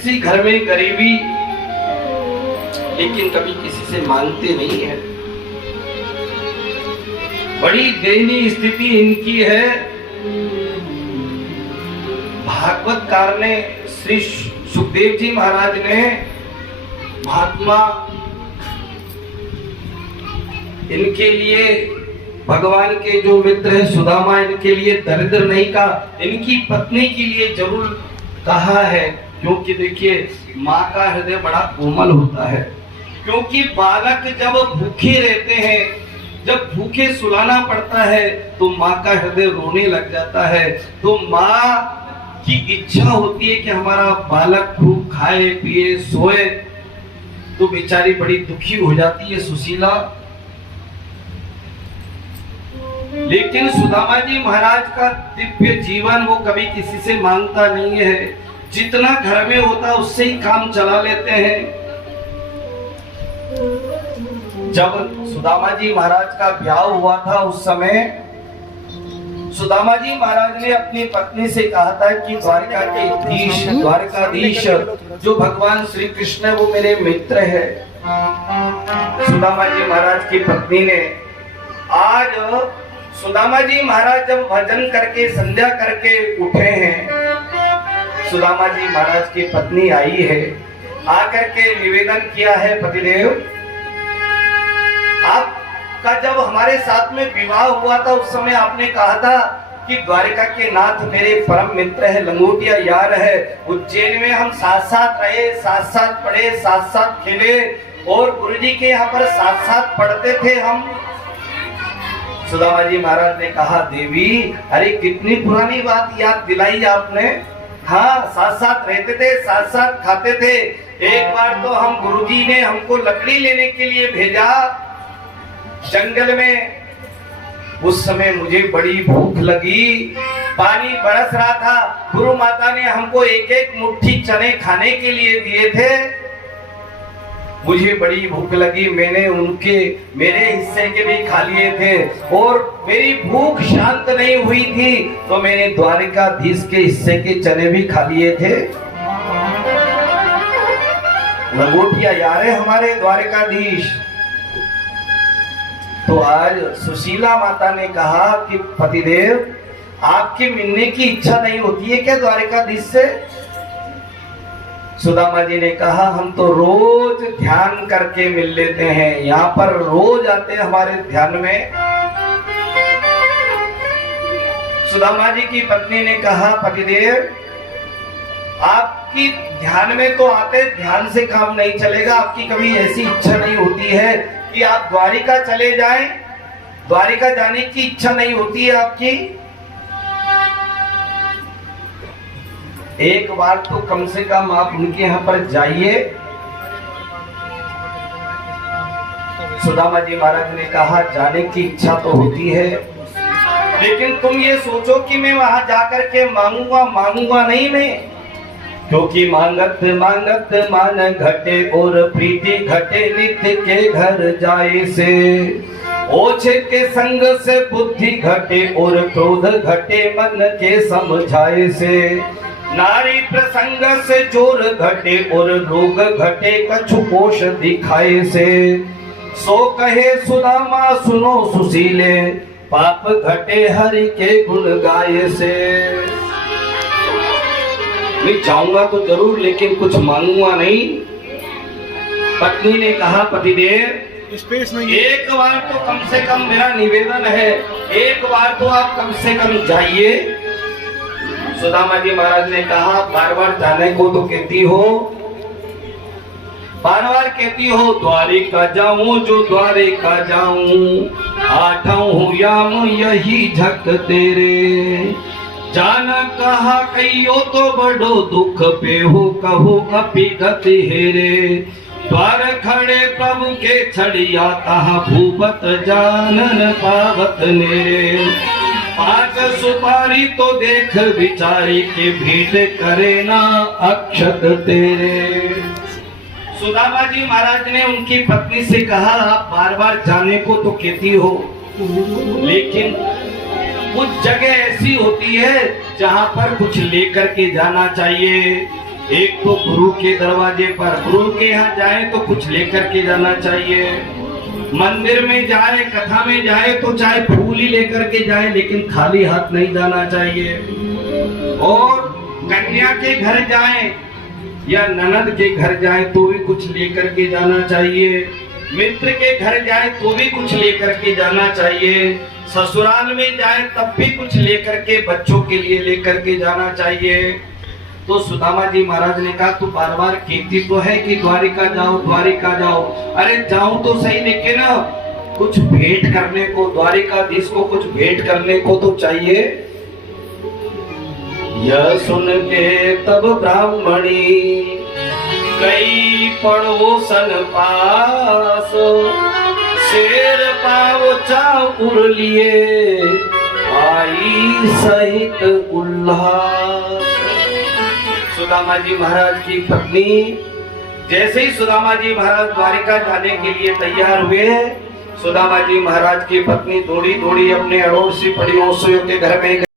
सी घर में गरीबी, लेकिन कभी किसी से मांगते नहीं है। बड़ी दयनीय स्थिति इनकी है। भागवतकार ने, श्री सुखदेव जी महाराज ने, महात्मा इनके लिए, भगवान के जो मित्र है सुदामा, इनके लिए दरिद्र नहीं कहा, इनकी पत्नी के लिए जरूर कहा है। क्योंकि देखिए माँ का हृदय बड़ा कोमल होता है। क्योंकि बालक जब भूखे रहते हैं, जब भूखे सुलाना पड़ता है तो माँ का हृदय रोने लग जाता है। तो माँ की इच्छा होती है कि हमारा बालक खूब खाए पिए सोए, तो बेचारी बड़ी दुखी हो जाती है सुशीला। लेकिन सुदामा जी महाराज का दिव्य जीवन, वो कभी किसी से मांगता नहीं है। जितना घर में होता उससे ही काम चला लेते हैं। जब सुदामा जी महाराज का ब्याह हुआ था उस समय सुदामा जी महाराज ने अपनी पत्नी से कहा था कि द्वारकाधीश जो भगवान श्री कृष्ण है वो मेरे मित्र है। सुदामा जी महाराज की पत्नी ने, आज सुदामा जी महाराज जब भजन करके संध्या करके उठे हैं, सुदामा जी महाराज की पत्नी आई है, आकर के निवेदन किया है, पतिदेव आपका जब हमारे साथ में विवाह हुआ था उस समय आपने कहा था कि द्वारिका के नाथ मेरे परम मित्र है, लंगोटिया यार है। उज्जैन में हम साथ साथ रहे, साथ साथ पढ़े, साथ साथ खेले और गुरुजी के यहाँ पर साथ साथ पढ़ते थे हम। सुदामा जी महाराज ने कहा, देवी अरे कितनी पुरानी बात याद दिलाई आपने। हाँ, साथ साथ रहते थे, साथ साथ खाते थे। एक बार तो हम गुरुजी ने हमको लकड़ी लेने के लिए भेजा जंगल में। उस समय मुझे बड़ी भूख लगी, पानी बरस रहा था। गुरु माता ने हमको एक एक मुट्ठी चने खाने के लिए दिए थे। मुझे बड़ी भूख लगी, मैंने मेरे हिस्से के भी खा लिए थे और मेरी भूख शांत नहीं हुई थी तो मैंने द्वारिकाधीश के हिस्से के चने भी खा लिए थे। लंगोटिया यार है हमारे द्वारिकाधीश। तो आज सुशीला माता ने कहा कि पतिदेव आपके मिलने की इच्छा नहीं होती है क्या द्वारिकाधीश से? सुदामा जी ने कहा, हम तो रोज ध्यान करके मिल लेते हैं, यहाँ पर रोज आते हैं हमारे ध्यान में। सुदामा जी की पत्नी ने कहा, पतिदेव आपकी ध्यान में तो आते, ध्यान से काम नहीं चलेगा। आपकी कभी ऐसी इच्छा नहीं होती है कि आप द्वारिका चले जाएं? द्वारिका जाने की इच्छा नहीं होती है आपकी? एक बार तो कम से कम आप उनके यहाँ पर जाइए। सुदामा जी महाराज ने कहा, जाने की इच्छा तो होती है, लेकिन तुम ये सोचो कि मैं वहां जाकर के मांगूंगा नहीं मैं। क्योंकि मांगत मांगत मान घटे और प्रीति घटे नित्य के घर जाए से। ओछे के संग से बुद्धि घटे और क्रोध घटे मन के समझाए से। नारी प्रसंग से जोर घटे और रोग घटे कछु कोश दिखाए से। सो कहे सुदामा सुनो सुशीले, पाप घटे हरि के गुण गाये से। मैं जाऊंगा तो जरूर, लेकिन कुछ मांगूंगा नहीं। पत्नी ने कहा, पतिदेव स्पेस नहीं, एक बार तो कम से कम मेरा निवेदन है, एक बार तो आप कम से कम जाइए। सुदामा जी महाराज ने कहा, बार बार जाने को तो कहती हो, बार बार कहती हो द्वारिका जाऊं जो द्वारिका जाऊं, आठों याम यही झक तेरे। जान कहा कहियो तो बड़ो दुख पे हो, कहो अपी गति हेरे। द्वार खड़े प्रभु के छड़िया, कहा भूपत जानन पावत नेरे। पांच सुपारी तो देख बिचारी के भेंट करे ना अक्षत तेरे। सुदामा जी महाराज ने उनकी पत्नी से कहा, आप बार बार जाने को तो कहती हो, लेकिन कुछ जगह ऐसी होती है जहां पर कुछ लेकर के जाना चाहिए। एक तो गुरु के दरवाजे पर, गुरु के यहाँ जाए तो कुछ लेकर के जाना चाहिए। मंदिर में जाए, कथा में जाए तो चाहे फूल ही लेकर के जाए, लेकिन खाली हाथ नहीं जाना चाहिए। और कन्या के घर जाए या ननद के घर जाए तो भी कुछ लेकर के जाना चाहिए। मित्र के घर जाए तो भी कुछ लेकर के जाना चाहिए। ससुराल में जाए तब भी कुछ लेकर के, बच्चों के लिए लेकर के जाना चाहिए। तो सुदामा जी महाराज ने कहा तू बार बार कहती तो है कि द्वारिका जाओ द्वारिका जाओ, अरे जाऊं तो सही, लेकिन कुछ भेंट करने को, द्वारिकाधीश को कुछ भेंट करने को तो चाहिए। यह सुन के तब ब्राह्मणी कई पड़ोसन पास, शेर पाव चाउर लिए आई सहित उल्लास। सुदामा जी महाराज की पत्नी, जैसे ही सुदामा जी महाराज द्वारिका जाने के लिए तैयार हुए, सुदामा जी महाराज की पत्नी दौड़ी दौड़ी अपने अड़ोसी पड़ोसियों के घर में